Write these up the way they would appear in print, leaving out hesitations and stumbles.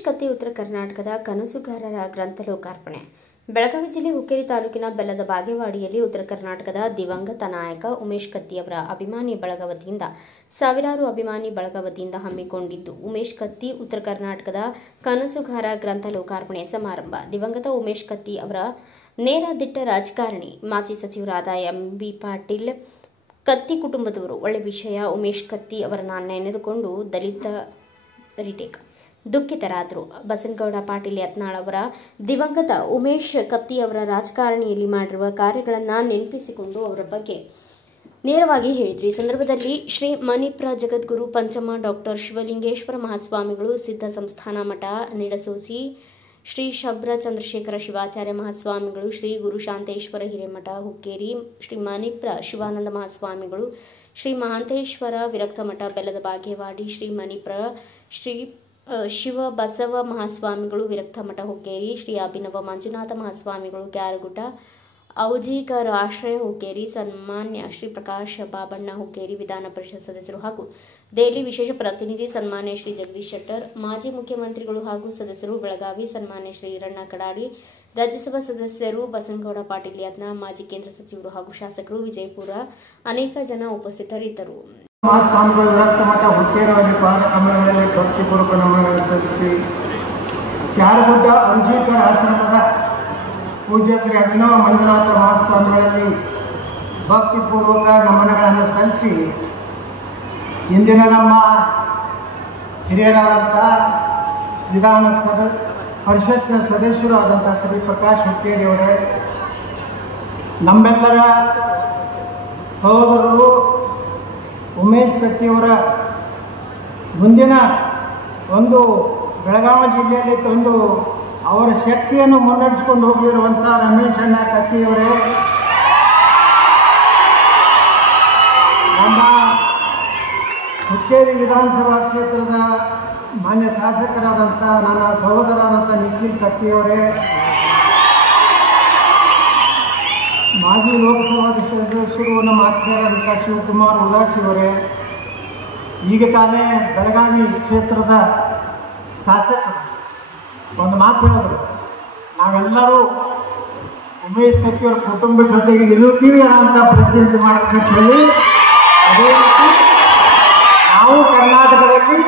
ಉಮೇಶ್ ಕತ್ತಿ ಉತ್ತರ ಕರ್ನಾಟಕದ ಕನಸುಗಾರರ ಗ್ರಂಥ ಲೋಕಾರ್ಪಣೆ. ಬೆಳಗಾವಿ ಜಿಲ್ಲೆ ಹುಕ್ಕೇರಿ ತಾಲೂಕಿನ ಬೆಲ್ಲದ ಬಾಗೇವಾಡಿಯಲ್ಲಿ ಉತ್ತರ ಕರ್ನಾಟಕದ ದಿವಂಗತ ನಾಯಕ ಉಮೇಶ್ ಕತ್ತಿಯವರ ಅಭಿಮಾನಿ ಬಳಗ ವತಿಯಿಂದ ಸಾವಿರಾರು ಅಭಿಮಾನಿ ಬಳಗ ವತಿಯಿಂದ ಹಮ್ಮಿಕೊಂಡಿದ್ದು ಉಮೇಶ್ ಕತ್ತಿ ಉತ್ತರ ಕರ್ನಾಟಕದ ಕನಸುಗಾರ ಗ್ರಂಥ ಲೋಕಾರ್ಪಣೆ ಸಮಾರಂಭ. ದಿವಂಗತ ಉಮೇಶ್ ಕತ್ತಿ ಅವರ ನೇರ ದಿಟ್ಟ ರಾಜಕಾರಣಿ, ಮಾಜಿ ಸಚಿವರಾದ ಎಂ.ಬಿ. ಪಾಟೀಲ್ ಕತ್ತಿ ಕುಟುಂಬದವರು. ಒಳ್ಳೆ ವಿಷಯ, ಉಮೇಶ್ ಕತ್ತಿ ಅವರನ್ನು ನೆನೆದುಕೊಂಡು ದಲಿತ ರಿಟೇಕ್ ದುಃಖಿತರಾದರು. ಬಸನಗೌಡ ಪಾಟೀಲ್ ಯತ್ನಾಳ್ ಅವರ ದಿವಂಗತ ಉಮೇಶ್ ಕತ್ತಿ ಅವರ ರಾಜಕಾರಣಿಯಲ್ಲಿ ಮಾಡಿರುವ ಕಾರ್ಯಗಳನ್ನು ನೆನಪಿಸಿಕೊಂಡು ಅವರ ಬಗ್ಗೆ ನೇರವಾಗಿ ಹೇಳಿದರು. ಈ ಸಂದರ್ಭದಲ್ಲಿ ಶ್ರೀ ಮಣಿಪ್ರ ಜಗದ್ಗುರು ಪಂಚಮ ಡಾಕ್ಟರ್ ಶಿವಲಿಂಗೇಶ್ವರ ಮಹಾಸ್ವಾಮಿಗಳು, ಸಿದ್ಧ ಸಂಸ್ಥಾನ ಮಠ ನಿಡಸೋಸಿ ಶ್ರೀ ಶಬ್ರ ಚಂದ್ರಶೇಖರ ಶಿವಾಚಾರ್ಯ ಮಹಾಸ್ವಾಮಿಗಳು, ಶ್ರೀ ಗುರು ಶಾಂತೇಶ್ವರ ಹಿರೇಮಠ ಹುಕ್ಕೇರಿ, ಶ್ರೀ ಮಣಿಪ್ರ ಶಿವಾನಂದ ಮಹಾಸ್ವಾಮಿಗಳು, ಶ್ರೀ ಮಹಾಂತೇಶ್ವರ ವಿರಕ್ತ ಮಠ ಬೆಲ್ಲದ ಬಾಗೇವಾಡಿ, ಶ್ರೀ ಮಣಿಪ್ರ ಶ್ರೀ ಶಿವ ಬಸವ ಮಹಾಸ್ವಾಮಿಗಳು ವಿರಕ್ತ ಮಠ ಹುಕ್ಕೇರಿ, ಶ್ರೀ ಅಭಿನವ ಮಂಜುನಾಥ ಮಹಾಸ್ವಾಮಿಗಳು ಕ್ಯಾರಗುಡ್ಡ, ಔಜಿಕರ ಆಶ್ರಯ ಹುಕ್ಕೇರಿ, ಸನ್ಮಾನ್ಯ ಶ್ರೀ ಪ್ರಕಾಶ್ ಬಾಬಣ್ಣ ಹುಕ್ಕೇರಿ ವಿಧಾನ ಪರಿಷತ್ ಸದಸ್ಯರು ಹಾಗೂ ದೆಹಲಿ ವಿಶೇಷ ಪ್ರತಿನಿಧಿ ಸನ್ಮಾನ್ಯ ಶ್ರೀ ಜಗದೀಶ್ ಶೆಟ್ಟರ್, ಮಾಜಿ ಮುಖ್ಯಮಂತ್ರಿಗಳು ಹಾಗೂ ಸದಸ್ಯರು ಬೆಳಗಾವಿ, ಸನ್ಮಾನ್ಯ ಶ್ರೀ ಈರಣ್ಣ ಕಡಾಡಿ, ರಾಜ್ಯಸಭಾ ಸದಸ್ಯರು ಬಸನಗೌಡ ಪಾಟೀಲ್ ಯತ್ನಾಳ್, ಮಾಜಿ ಕೇಂದ್ರ ಸಚಿವರು ಹಾಗೂ ಶಾಸಕರು, ವಿಜಯಪುರ ಅನೇಕ ಜನ ಉಪಸ್ಥಿತರಿದ್ದರು. ಮಹಾಸ್ವಾಮಿಗಳು ವಿರಕ್ತ ಮಠ ಹುಕ್ಕೇರಿಯಲ್ಲಿ ಪಾದಕಮಲಗಳಲ್ಲಿ ಭಕ್ತಿಪೂರ್ವಕ ನಮನಗಳನ್ನು ಸಲ್ಲಿಸಿ, ಕ್ಯಾರಗುಡ್ಡ ಔಜಿಕರ ಆಶ್ರಮದ ಪೂಜ್ಯ ಶ್ರೀ ಅಭಿನವ ಮಂಜುನಾಥ ಮಹಾಸ್ವಾಮಿಗಳಲ್ಲಿ ಭಕ್ತಿಪೂರ್ವಕ ನಮನಗಳನ್ನು ಸಲ್ಲಿಸಿ, ಇಂದಿನ ನಮ್ಮ ಹಿರಿಯರಾದಂಥ ವಿಧಾನ ಪರಿಷತ್ನ ಸದಸ್ಯರು ಆದಂಥ ಶ್ರೀ ಪ್ರಕಾಶ್ ಹುಕ್ಕೇರಿಯವರೇ, ನಮ್ಮೆಲ್ಲರ ಸಹೋದರರು ಉಮೇಶ್ ಕತ್ತಿಯವರ ಮುಂದಿನ ಒಂದು ಬೆಳಗಾವಿ ಜಿಲ್ಲೆಯಲ್ಲಿ ತಂದು ಅವರ ಶಕ್ತಿಯನ್ನು ಮುನ್ನಡೆಸಿಕೊಂಡು ಹೋಗಿರುವಂಥ ರಮೇಶ್ ಅಣ್ಣ ಕತ್ತಿಯವರೇ, ನಮ್ಮ ಹುಕ್ಕೇರಿ ವಿಧಾನಸಭಾ ಕ್ಷೇತ್ರದ ಮಾನ್ಯ ಶಾಸಕರಾದಂಥ ನನ್ನ ಸಹೋದರರಾದಂಥ ನಿಖಿಲ್ ಕತ್ತಿಯವರೇ, ಮಾಜಿ ಲೋಕಸಭಾ ಸದಸ್ಯರು ನಮ್ಮ ಆತ್ಮೀಯರಾದಂಥ ಶಿವಕುಮಾರ್ ಉದಾಸಿಯವರೇ, ಈಗ ತಾನೇ ಬೆಳಗಾವಿ ಕ್ಷೇತ್ರದ ಶಾಸಕರು ಒಂದು ಮಾತು ಹೇಳಿದ್ರು, ನಾವೆಲ್ಲರೂ ಉಮೇಶ್ ಕತ್ತಿಯವರ ಕುಟುಂಬದ ಜೊತೆಗೆ ಇರುತ್ತೀವಿ ಅಂತ ಪ್ರತಿನಿಧಿ ಮಾಡಬೇಕಂತೇಳಿ, ಅದೇ ರೀತಿ ನಾವು ಕರ್ನಾಟಕದಲ್ಲಿ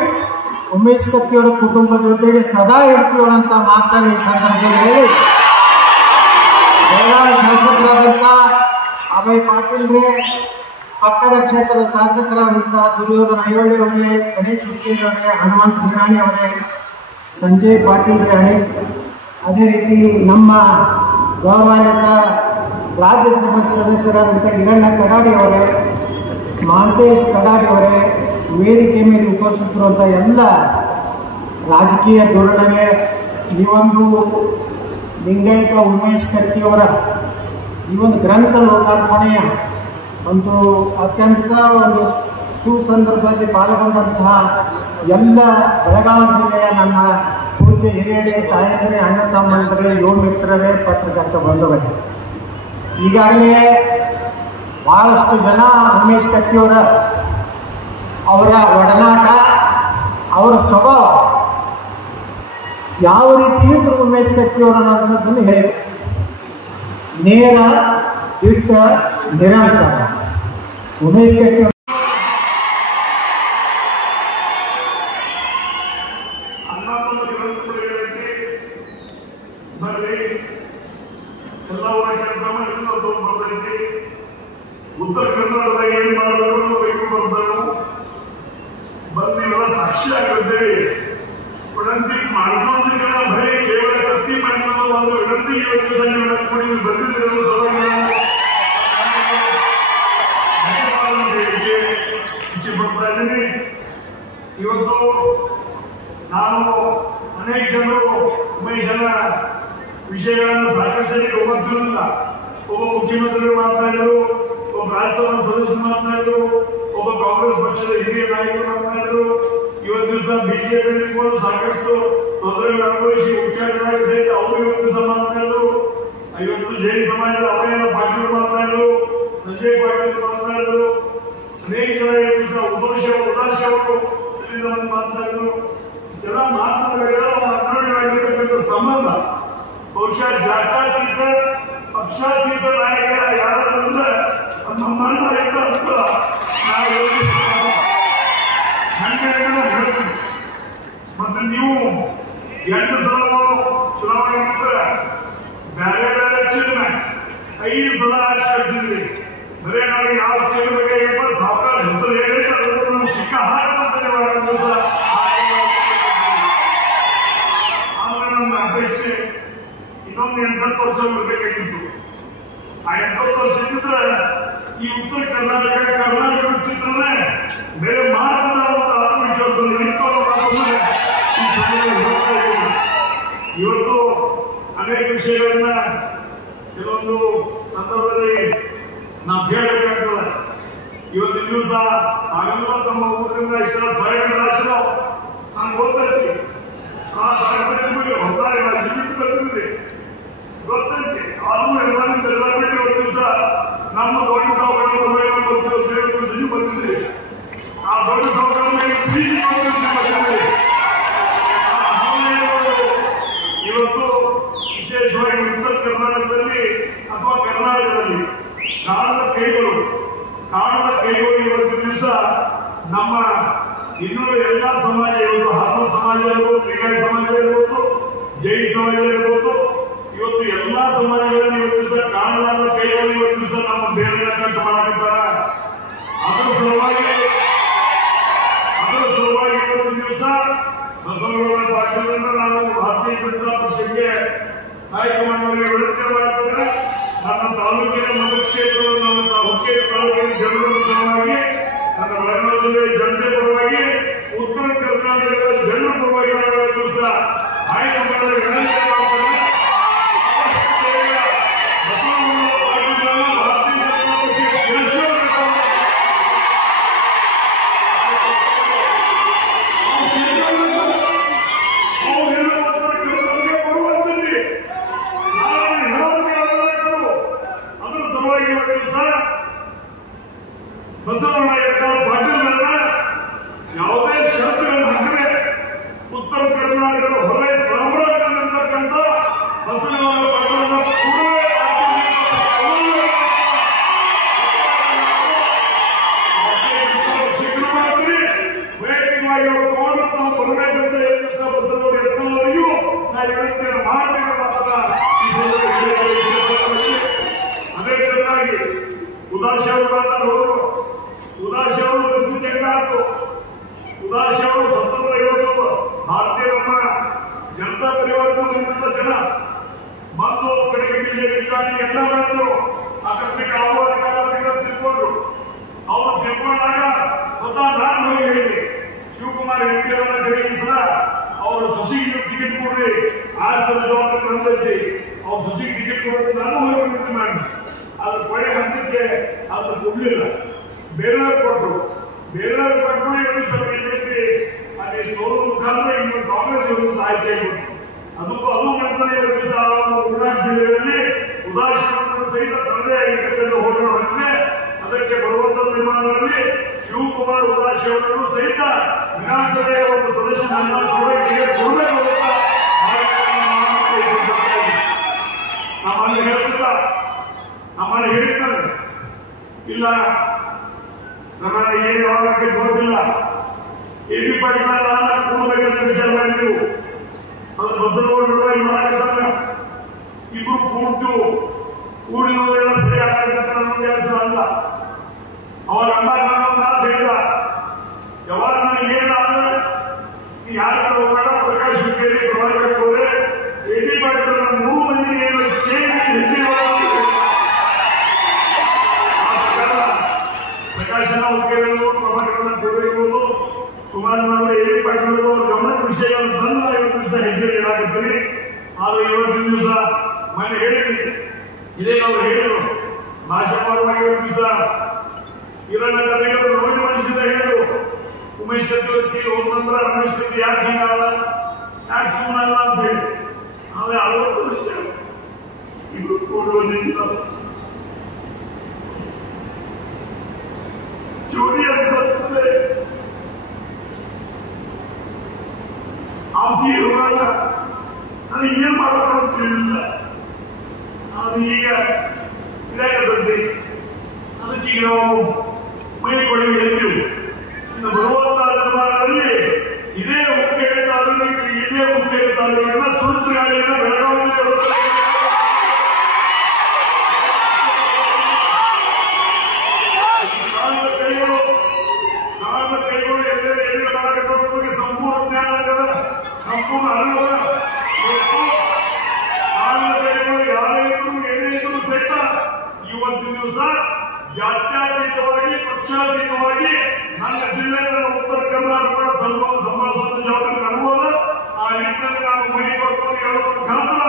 ಉಮೇಶ್ ಕತ್ತಿಯವರ ಕುಟುಂಬದ ಜೊತೆಗೆ ಸದಾ ಇರ್ತೀವಂತ ಮಾತನ್ನು ಈ ಸಂದರ್ಭದಲ್ಲಿ ಹೇಳಿ, ಬೆಳಗಾವಿ ಶಾಸಕರಾದಂಥ ಅಭಯ್ ಪಾಟೀಲ್ರೇ, ಪಕ್ಕದ ಕ್ಷೇತ್ರದ ಶಾಸಕರಾದಂಥ ದುರ್ಯೋಧನ ಐಹೊಳೆ ಅವರೇ, ಗಣೇಶ್ ಹುಕ್ಕೇರಿ ಅವರೇ, ಹನುಮಂತ್ ಬಿರಾಣಿ ಅವರೇ, ಸಂಜಯ್ ಪಾಟೀಲ್ ರೇ, ಅದೇ ರೀತಿ ನಮ್ಮ ಗೌರವಾನ್ವಿತ ರಾಜ್ಯಸಭಾ ಸದಸ್ಯರಾದಂಥ ಈರಣ್ಣ ಕಡಾಡಿ ಅವರೇ, ಮಹಾಂತೇಶ್ ಕಡಾಡಿ ಅವರೇ, ವೇದಿಕೆ ಮೇಲೆ ಉಪಸ್ಥಿತರುವಂಥ ಎಲ್ಲ ರಾಜಕೀಯ ಧೋರಣೆಗೆ ಈ ಒಂದು ಲಿಂಗೈಕ ಉಮೇಶ್ ಕತ್ತಿಯವರ ಈ ಒಂದು ಗ್ರಂಥ ಲೋಕಾರ್ಪಣೆಯ ಒಂದು ಅತ್ಯಂತ ಒಂದು ಸುಸಂದರ್ಭದಲ್ಲಿ ಪಾಲ್ಗೊಂಡಂತಹ ಎಲ್ಲ ಬೆಳಗಾವಿ ಜಿಲ್ಲೆಯ ನನ್ನ ಪೂಜ್ಯ ಹಿರಿಯರೇ, ತಾಯಂದಿರೇ, ಅಣ್ಣ ತಮ್ಮಂದಿರೇ, ಯುವ ಮಿತ್ರರೇ, ಪತ್ರಕರ್ತ ಬಂಧುಗಳೇ, ಈಗಾಗಲೇ ಭಾಳಷ್ಟು ಜನ ಉಮೇಶ್ ಕತ್ತಿಯವರ ಅವರ ಒಡನಾಟ, ಅವರ ಸ್ವಭಾವ ಯಾವ ರೀತಿ ಇದ್ರು ಉಮೇಶ್ ಕತ್ತಿಯವರು ಅನ್ನೋದನ್ನು ಹೇಳಿದೆ. ನೇರ, ದಿಟ್ಟ, ನಿರಂತರ ಉಮೇಶ್ ಕತ್ತಿ ಉತ್ತರ ಕನ್ನಡದಾಗ ಏನು ಮಾಡಬೇಕು ಬರ್ತಾರೋ ಬಂದಿಲ್ಲ ಸಾಕ್ಷಿ ಆಗುತ್ತೆ. ವಿನಂತಿ ಮಾಡ್ಕೊಂಡು ಬರೀ ಕೇವಲ ಕತ್ತಿ ಮಾಡ್ಕೊಂಡು ಒಂದು ವಿನಂತಿ ಇವತ್ತು ಸಂಜೆ ವಿನಂತಿ ಬಂದಿದ್ದರು ಇಚ್ಛೆ ಬರ್ತಾ ಇದ್ದೀನಿ. ಇವತ್ತು ನಾನು ಅನೇಕ ಜನರು ಉಮೇಶನ ವಿಷಯಗಳನ್ನು ಸಾಕಷ್ಟು ಜನಕ್ಕೆ ಗೊತ್ತಿರಲಿಲ್ಲ. ಒಬ್ಬ ಮುಖ್ಯಮಂತ್ರಿಗಳು ಮಾತನಾಡಿದರು, ಒಬ್ಬ ರಾಜ್ಯಸಭಾ ಸದಸ್ಯರು ಮಾತನಾಡಿದರು, ಒಬ್ಬ ಕಾಂಗ್ರೆಸ್ ಪಕ್ಷದ ಹಿರಿಯ ನಾಯಕರು ಮಾತನಾಡಿದರು. ಇವತ್ತು ದಿವಸ ಬಿಜೆಪಿ ಸಾಕಷ್ಟು ತೊಂದರೆಗಳು ಅನುಭವಿಸಿ ಉಚ್ಚಾರಣೆ ಸಹಿತ ಅವರು ಇವತ್ತು ದಿವಸ ಮಾತನಾಡಿದರು. ಇವತ್ತು ಜೈನ ಸಮಾಜದ ಅಭಯ ಪಾಟೀಲ್ ಮಾತನಾಡಿದರು, ಸಂಜಯ್ ಪಾಟೀಲ್ ಮಾತನಾಡಿದರು, ಅನೇಕ ಜನ ಇವತ್ತು ಉದಾಸಿ ಅವರು ಮಾತನಾಡಿದರು. ಜನ ಮಾತನಾಡಿದ ಸಂಬಂಧ ಬಹುಶಃ ಜಾತ್ಯತೀತ ಪಕ್ಷಾತೀತ ನಾಯಕ ಯಾರಾದ್ರೆ ನಮ್ಮ ನಾಯಕ ಅಂತ ನಾವು ಹೇಳ್ತೀವಿ. ಮತ್ತೆ ನೀವು 8 ಸಲ ಚುನಾವಣೆ ನಂತರ ಬೇರೆ ಬೇರೆ ಚಿಹ್ನೆ 5 ಸಲ ಆಚೆ ಕಳಿಸಿದ್ರಿ. ಬರೇ ನಾವು ಯಾವ ಚಿಹ್ನೆ ಬಗ್ಗೆ ಸಾವುಕಾರ ಹೆಸರು ಹೇಳಿ ಅದನ್ನು ಶಿಕ್ಕ ಹಾಕಿ ಆಮೇಲೆ ನನ್ನ ಅಪೇಕ್ಷೆ ಇನ್ನೊಂದು 80 ವರ್ಷ ಬರಬೇಕಾಗಿತ್ತು. ಆ 80 ವರ್ಷ ಇದ್ದಿದ್ರೆ ಈ ಉತ್ತರ ಕರ್ನಾಟಕದ ಚಿತ್ರನೇ ಬೇರೆ ಮಾತನಾಡುವಂತ ಆತ್ಮವಿಶ್ವಾಸದಲ್ಲಿ ಈ ಸಮಯದಲ್ಲಿ ಇವತ್ತು ಅನೇಕ ವಿಷಯಗಳನ್ನ ಕೆಲವೊಂದು ಸಂದರ್ಭದಲ್ಲಿ ನಾವು ಹೇಳಬೇಕಾಗ್ತದೆ. ಇವತ್ತಿನ ದಿವಸ ತಾವೆಲ್ಲ ತಮ್ಮ ಊರಿನಿಂದ ಇಷ್ಟ ಸ್ವಯಂ ರಾಶಿ ನಾನು ಓದ್ತೈತಿ ಆ ಸಾಹಿತ್ಯ ಹೊತ್ತಾಗಿ ಬಿಟ್ಟು ಬರ್ತಿದ್ರಿ ಗೊತ್ತೈತಿ. ಆದ್ರೂ ಎಲ್ಲರಿಗೂ ಎಲ್ಲ ಬಿಟ್ಟು ಒಂದು ದಿವಸ ನಮ್ಮ ದೊಡ್ಡ ಸಾವುಕಾರ ಸಮಯ ಬರ್ತಿದ್ರಿ. ಆ ದೊಡ್ಡ ಸಾವುಕಾರ ಬರ್ತಿದ್ರಿ. ಇವತ್ತು ವಿಶೇಷವಾಗಿ ಉತ್ತರ ಕರ್ನಾಟಕದಲ್ಲಿ ಅಥವಾ ಕರ್ನಾಟಕದಲ್ಲಿ ಕಾಣದ ಕೈಗಳು ಇವತ್ತು ದಿವಸ ನಮ್ಮ ಇನ್ನೂರ ಎಲ್ಲಾ ಸಮಾಜ ಇರ್ಬೋದು, ಹರ್ಮ ಸಮಾಜ ಇರ್ಬೋದು, ಲಿಂಗಾಯತ ಸಮಾಜ ಇರ್ಬೋದು, ಜೈನ ಸಮಾಜ ಇರ್ಬೋದು, ಇವತ್ತು ಎಲ್ಲಾ ಸಮಾಜಗಳಲ್ಲಿ ಇವತ್ತು ದಿವಸ ಕಾಣಲಾದ ಕೈಗಳು ಇವತ್ತು ದಿವಸ ನಮ್ಮ ಬೇರೆ ಕಟ್ಟು ಮಾಡಾಕತ್ತಾರ. ಅದರ ಸಲುವಾಗಿ ಇವತ್ತು ದಿವಸ ಬಸವನಗೌಡ ಪಾಟೀಲ್ ನಾವು ಭಾರತೀಯ ಜನತಾ ಪಕ್ಷಕ್ಕೆ ಹೈಕಮಾಂಡ್ ಅವರಿಗೆ ವಿನಂತಿ ಮಾಡ್ತಾರೆ. ನನ್ನ ತಾಲೂಕಿನ ಮತಕ್ಷೇತ್ರದ ನನ್ನ ಹುಕ್ಕೇರಿ ತಾಲೂಕಿನ ಜನರ ಪರವಾಗಿ, ನನ್ನ ಬೆಳಗಾವಿ ಜಿಲ್ಲೆಯ ಜನತೆ ಪರವಾಗಿ, ಉತ್ತರ ಕರ್ನಾಟಕದ ಜನರ ಪರವಾಗಿ ನಾವು ದಿವಸ ಹೈಕಮಾಂಡ್ ಅವರಿಗೆ ವಿನಂತಿ ಮಾಡ್ತಾರೆ. ಬಸವನಗೌಡ ಪಾಟೀಲ್ ಭಾರತೀಯ ಜನತಾ ಪಕ್ಷಕ್ಕೆ ತಿಳಿಸಬೇಕು. ಬಸವರಾಜ ಪಾಟೀಲ್ ಯಾವುದೇ ಷರತ್ತುಗಳನ್ನು ಹಾಕಿದ್ರೆ ಉತ್ತರ ಕರ್ನಾಟಕದ ಹೊರೆ ಸಾಮ್ರಾಜ್ಯ ಅಂತಕ್ಕಂಥ ಬಸವರಾಜ ಪಾಟೀಲ್ ವೈಯಕ್ತಿಕವಾಗಿ ಅವರು ತಗೊಂಡು ನಾವು ಬರಬೇಕಂತ ಬಸವರಾಜ ಎತ್ತವರೆಗೂ ನಾವು ವಿನಂತಿಯನ್ನು ಮಾಡಬೇಕು ಮಾತ್ರ. ಅದೇ ರೀತಿಯಾಗಿ ಉದಾಸಿ ಅವರು ಪರಿಸ್ಥಿತಿ ಹೆಂಗಾಯ್ತು? ಉದಾಸಿ ಅವರು 1950 ಭಾರತೀಯ ನಮ್ಮ ಜನತಾ ಪರಿವಾರದಿಂದ ಜನ ಮತ್ತು ಕಡೆಗೆ ಬಿಜೆಪಿ ಎಲ್ಲ ಮಾಡಿದ್ರು. ಆಕಸ್ಮಿಕ ಆಹ್ವಾನ ಕಾಲದಿಂದ ತಿಳ್ಕೊಂಡ್ರು. ಅವರು ತಿಳ್ಕೊಂಡಾಗ ಸ್ವತಃ ನಾನು ಹೋಗಿ ಹೇಳಿ ಶಿವಕುಮಾರ್ ಎಂಪಿ ಅವರ ಖರೀದಿಸಿದ ಅವರು ಸುಶಿಗೆ ಟಿಕೆಟ್ ಕೊಡ್ರಿ, ಆಸ್ಪತ್ರೆ ಜವಾಬ್ದಾರಿ ಬಂದೈತಿ, ಅವ್ರು ಸುಶಿಗೆ ಟಿಕೆಟ್ ಕೊಡೋದು ನಾನು ಹೋಗಿ ವಿನಂತಿ ಮಾಡಿ ಅದ್ರ ಕೊನೆ ಹಂತಕ್ಕೆ ಅದು ಕೊಡ್ಲಿಲ್ಲ. ಬೇರೆಯವ್ರು ಕೊಟ್ಟರು ಬಿಜೆಪಿ ಅಲ್ಲಿ ಸೋಲು ಮುಖಾಂತರ ಇನ್ನೊಂದು ಕಾಂಗ್ರೆಸ್ ಆಯ್ಕೆ ಕೊಟ್ಟರು. ಅದು ನಂತರ ಉದಾಸಿ ಜಿಲ್ಲೆಗಳಲ್ಲಿ ಉದಾಸಿ ಸಹಿತ ತನ್ನದೇ ಆಗಿರ್ತಕ್ಕಂಥ ಹೋಟೆಲ್ ಹೊಂದಿದೆ. ಅದಕ್ಕೆ ಬರುವಂತಹ ವಿಮಾನಗಳಲ್ಲಿ ಶಿವಕುಮಾರ್ ಉದಾಸಿ ಅವರನ್ನು ಸಹಿತ ವಿಧಾನಸಭೆಯ ಒಂದು ಸದಸ್ಯ ಟಿಕೆಟ್ ಕೊಡಬೇಕು ಅಂತ ನಮ್ಮಲ್ಲಿ ಹೇಳಿದ್ದಾರೆ. ಇಲ್ಲ ನಮ್ಮಲ್ಲಿ ಏನು ಯಾವಾಗಕ್ಕೆ ಗೊತ್ತಿಲ್ಲ. ಎಬಿ ಪಾಟೀಲ್ ಕೂಡಬೇಕಂತ ವಿಚಾರ ಮಾಡಿದೆವು. ಅದು ಬಸವನಗೌಡ ಮಾಡಾಕತ್ತಾರ. ಇಬ್ರು ಕೂಡಿದೆಲ್ಲ ಸರಿ ಆಗ್ತಕ್ಕಂಥ ನಮ್ಮ ಕೆಲಸ ಅಲ್ಲ. ಅವರ ಅಂದಾಗ ಮಾತು ಹೇಳಿದ, ಯಾವಾಗ ಏನಾದ್ರೆ ಯಾರು ಹೋಗೋಣ ಪ್ರಕಾಶ್ ಹುಕ್ಕೇರಿ ಪ್ರಭಾಕರ್ ಹೋದ್ರೆ ಎಬಿ ಪಾಟೀಲ್ 3 ಮಂದಿ ಏನು ಪ್ರಕಾಶನ ಹುಕ್ಕೇರಿಗಳು ಪ್ರಭಾಕರನ್ನ ಕೊಡಿರ್ಬೋದು, ಕುಮಾರನವರು ಎಬಿ ಪಾಟೀಲ್ ಗಮನದ ವಿಷಯವನ್ನು ತಂದು ಇವತ್ತು ದಿವಸ ಹೆಜ್ಜೆ ಇಡಾಕತ್ತೀರಿ. ಆದ್ರೆ ಇವತ್ತಿನ ದಿವಸ ಮನೆ ಹೇಳಿದ್ವಿ, ಇದೇ ನಾವು ಹೇಳಿದ್ರು ಭಾಷೆ ಮಾಡುವಾಗ ಇವತ್ತು ದಿವಸ ಇರೋಣ ಕಥೆಗಳು ನೋಡಿ ಮನುಷ್ಯದ ಹೇಳಿದ್ರು. ಉಮೇಶ್ ಚತುರ್ಥಿ ಹೋದ ನಂತರ ರಮೇಶ್ ಶೆಟ್ಟಿ ಯಾಕೆ ಹಿಂಗಾದ, ಯಾಕೆ ಸುಮ್ಮನಲ್ಲ ಅಂತ ಹೇಳಿ. ಆದ್ರೆ 60 ವರ್ಷ ಇಬ್ರು ಕೂಡುವುದಿಲ್ಲ. ಚೋರಿ ಅನ್ಸುತ್ತೆ ಅವ್ರು ಹೋಗಲ್ಲ. ನನಗೆ ಏನ್ ಇನ್ನು ಬರುವಂತಹ ದಿನಮಾನಗಳಲ್ಲಿ ಇದೇ ಹುಕ್ಕೇರಿ ತಾಲೂಕಿನ ಸುಳ್ಳು ಗಾಳಿಯನ್ನು ಬೆಳಗಾವಿಯಲ್ಲಿ ಬರುತ್ತದೆ. ಕಾಲದ ಕೈಗಳು ಎಲ್ಲೆಲ್ಲಿ ಎಲ್ಲಿ ಮಾಡಾಕತ್ತವ್ರ ಬಗ್ಗೆ ಸಂಪೂರ್ಣ ಜ್ಞಾನ ಆಗದ, ಸಂಪೂರ್ಣ ಅನುಭವ. ಕಾಲದ ಕೈಗಳು ಯಾರೇ ಇದ್ರು ಏನೇ ಇದ್ರು ಸಹಿತ ಇವತ್ತಿನ ದಿವಸ ಜಾತ್ಯಾತೀತವಾಗಿ ಪಕ್ಷಾತೀತವಾಗಿ ನನ್ನ ಜಿಲ್ಲೆಗಳ ಉತ್ತರ ಕರ್ನಾಟಕ ಸಂಭಾಳಿಸುವಂತ ಜವಾಬ್ದಾರಿ ಅನುಭವ. ಆ ನಿಟ್ಟಿನಲ್ಲಿ ನಾನು ಮೈ ಕೊಡ್ಕೊಂಡು ಹೇಳುವ ಮುಖಾಂತರ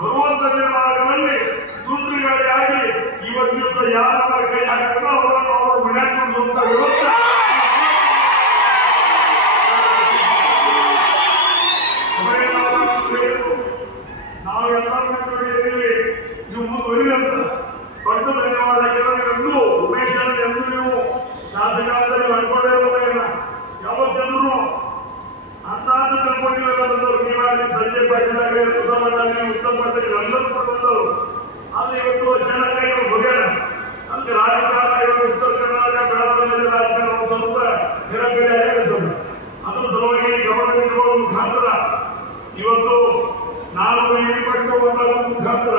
ಬರುವಂತ ದಿನಮಾನಗಳಲ್ಲಿ ಸುಂದರಗಾಳಿಯಾಗಿ ಇವತ್ತಿನ ದಿವಸ ಯಾರ ಕೈ ಹಾಕಿದ್ರು ಅವರನ್ನು ಅವರು ಮನೆಯಾಗಿರುವಂತ ವ್ಯವಸ್ಥೆ ನಾವೆಲ್ಲರೂ ಹೇಳಿದ್ದೀವಿ. ನೀವು ಮುಂದುವರಿ ಅಂತ ದೊಡ್ಡ ಧನ್ಯವಾದ. ಕೆಲವರಿಗೆಂದು ಉಮೇಶ್ ಎಂದು ನೀವು ಶಾಸಕಾಂತದಲ್ಲಿ ಅನ್ಕೊಂಡೇ ಹೋಗೋಣ. ಯಾವತ್ತೆಂದ್ರು ಅಂದಾಜು ತಿಳ್ಕೊಂಡಿರೋದ ಬಂದವರು ನೀವಾಗಿ ಸಂಜಯ್ ಪಾಟೀಲ್ ಆಗಲಿ, ಬಸವಣ್ಣಾಗಲಿ, ಉತ್ತಮ್ ಪಾಟೀಲ್ ಎಲ್ಲರೂ ಬಂದವರು. ಆದ್ರೆ ಇವತ್ತು ಚೆನ್ನಾಗಿ ಹೋಗ್ಯಾರ. ಅದಕ್ಕೆ ರಾಜಕಾರಣ ಇವತ್ತು ಉತ್ತರ ಕರ್ನಾಟಕ ಬೆಳಗಾವಿ ರಾಜಕಾರಣ ಸ್ವಲ್ಪ ಬೇರೆ ಆಗಿರ್ತದೆ. ಅದರ ಸಲುವಾಗಿ ಗಮನದಲ್ಲಿರುವ ಮುಖಾಂತರ ಇವತ್ತು ನಾನು ಒಂದಾದ ಮುಖಾಂತರ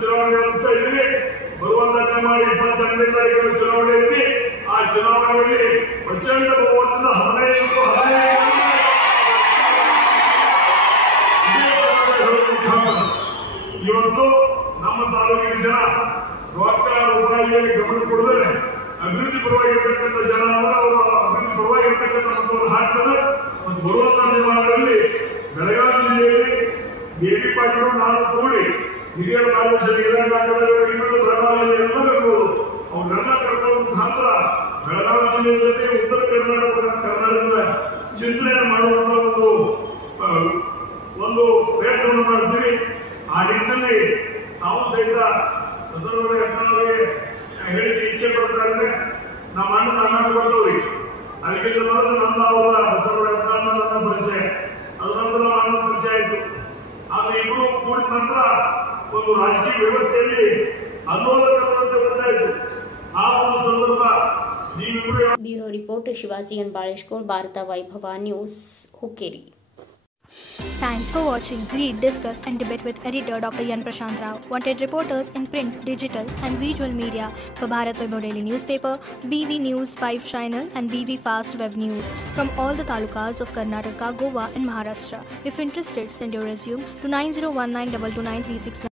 ಚುನಾವಣೆ ನಡೆಸ್ತಾ ಇದ್ದೀವಿ. ಬರುವಂತ ದಿನಮಾನ 22ನೇ ತಾರೀಕಿನ ಚುನಾವಣೆ ಐತಿ. ಆ ಚುನಾವಣೆಯಲ್ಲಿ ಪ್ರಚಂಡ ಬಹುಮತದಿಂದ 15 ಇವತ್ತು ನಮ್ಮ ತಾಲೂಕಿನ ಜನ ರೊಕ್ಕ ರೂಪಾಯಿಗೆ ಗಮನ ಕೊಡದೆ ಅಭಿವೃದ್ಧಿ ಪರವಾಗಿರ್ತಕ್ಕಂಥ ಜನ ಅವರು ಅಭಿವೃದ್ಧಿ ಪರವಾಗಿರ್ತಕ್ಕಂಥ ಮತವನ್ನು ಹಾಕ್ತಾರೆ. ಮತ್ತು ಬರುವಂತಹ ದಿನಮಾನಗಳಲ್ಲಿ ಬೆಳಗಾವಿ ಜಿಲ್ಲೆಯಲ್ಲಿ ಬೇಬಿ ಪಾಟೀಲ್ ನಾನು ಕೂಡಿ ಹಿರಿಯರ ಬೆಳಗಾವಿ ಎಲ್ಲರೂ ಅವರೆಲ್ಲ ಕರ್ಕೊಳ್ಳೋ ಮುಖಾಂತರ ಬೆಳಗಾವಿ ಜಿಲ್ಲೆಯ ಜೊತೆ ಉತ್ತರ ಕರ್ನಾಟಕದ ಚಿಂತನೆ ಮಾಡುವಂತ ಒಂದು ಪ್ರಯತ್ನವನ್ನು ಮಾಡ್ತೀವಿ. ಆ ನಿಟ್ಟಿನಲ್ಲಿ ನಾವು ಸಹಿತ ಬಸವನಗೌಡ ಯತ್ನಾಳರಿಗೆ ಹೇಳಿಕೆ ಇಚ್ಛೆ ಪಡ್ತಾ ಇದ್ರೆ ನಮ್ಮ ಅಣ್ಣ ಬಂದವ್ರಿ. ಅದಕ್ಕಿಂತ ಮೊದಲು ನನ್ನ ಅವರ ಬಸವನಗೌಡ ಯತ್ನಾಳ ನನ್ನ ಪರಿಚಯ, ಅದ ನಂತರ ನನ್ನ ಪರಿಚಯ ಆಯಿತು. ಆದ್ರೆ ಇಬ್ಬರು ಕೂಡಿದ ನಂತರ ಒಂದು ರಾಜಕೀಯ ವ್ಯವಸ್ಥೆಯಲ್ಲಿ ಆಂದೋಲನಕ್ಕೆ ಉಂಟಾಯಿತು. ಆ ಒಂದು ಸಂದರ್ಭ ನೀವಿಬ್ಬರು. Bureau report Shivaji N Baleshkod, Bharat Vaibhav news, Hukkeri. Thanks for watching. Read, discuss and debate with editor Dr. Yan Prashant Rao. Wanted reporters in print, digital and visual media for Bharat Vaibhav Daily Newspaper, BV News 5 Channel and BV Fast Web News from all the talukas of Karnataka, Goa and Maharashtra. If interested, send your resume to 9019229369.